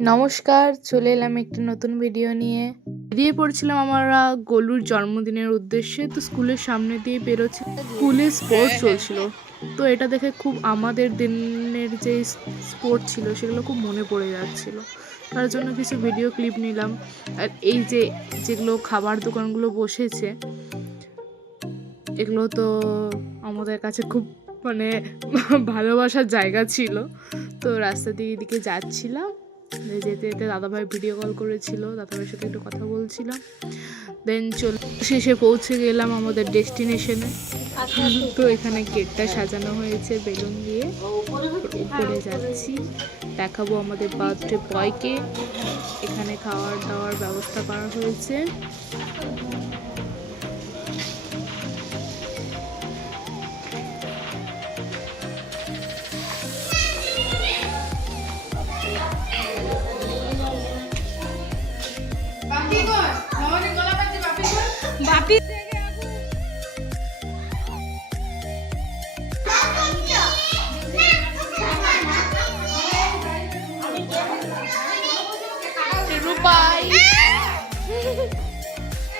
নমস্কার, চলে এলাম একটি নতুন ভিডিও নিয়ে। বেরিয়ে পড়ছিলাম আমরা গোলুর জন্মদিনের উদ্দেশ্যে। তো স্কুলের সামনে দিয়ে বেরোচ্ছি, স্কুলে স্পোর্ট চলছিল। তো এটা দেখে খুব আমাদের দিনের যে স্পোর্ট ছিল সেগুলো খুব মনে পড়ে যাচ্ছিল। তার জন্য কিছু ভিডিও ক্লিপ নিলাম। আর এই যে যেগুলো খাবার দোকানগুলো বসেছে, এগুলো তো আমাদের কাছে খুব মানে ভালোবাসার জায়গা ছিল। তো রাস্তা দিয়ে এদিকে যাচ্ছিলাম, যেতে যেতে দাদাভাই ভিডিও কল করেছিল, দাদাভাইয়ের সাথে একটু কথা বলছিলাম। দেন শেষে পৌঁছে গেলাম আমাদের ডেস্টিনেশনে। তো এখানে গেটটা সাজানো হয়েছে বেলুন দিয়ে। উপরে যাচ্ছি, দেখাবো আমাদের বার্থডে বয়কে। এখানে খাওয়ার দাওয়ার ব্যবস্থা করা হয়েছে। বাপি রূপাই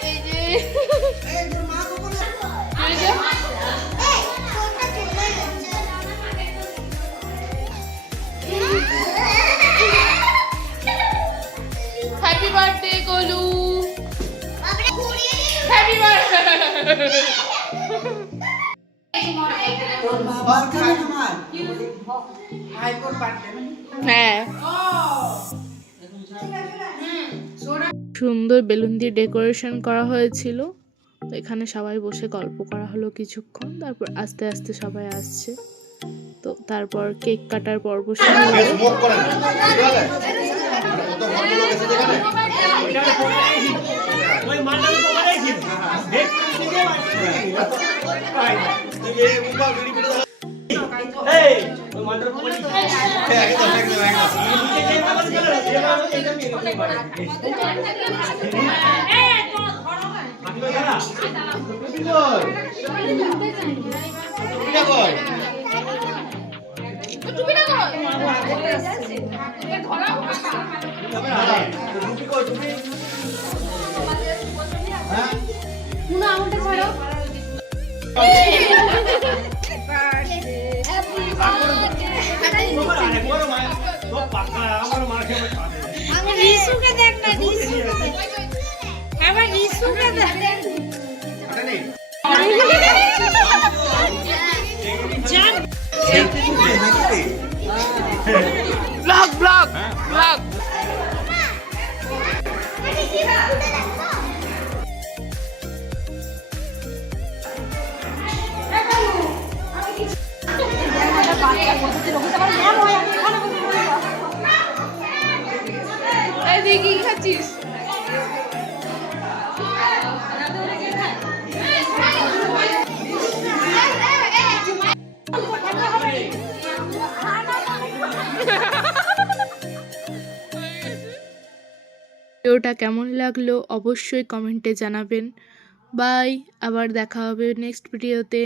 এই যে happy birthday Golu, happy birthday. হ্যাঁ, সুন্দর বেলুন দিয়ে ডেকোরেশন করা হয়েছিল। তো এখানে সবাই বসে গল্প করা হলো কিছুক্ষণ, তারপর আস্তে আস্তে সবাই আসছে। তো তারপর কেক কাটার পর্ব শুরু হলো। রিসুকে দেখ না, রিসুকে আমার রিসুকে দেখ। Blog blog blog. দেখি খাচ্ছিস? ভিডিওটা কেমন লাগলো অবশ্যই কমেন্টে জানাবেন। বাই, আবার দেখা হবে নেক্সট ভিডিওতে।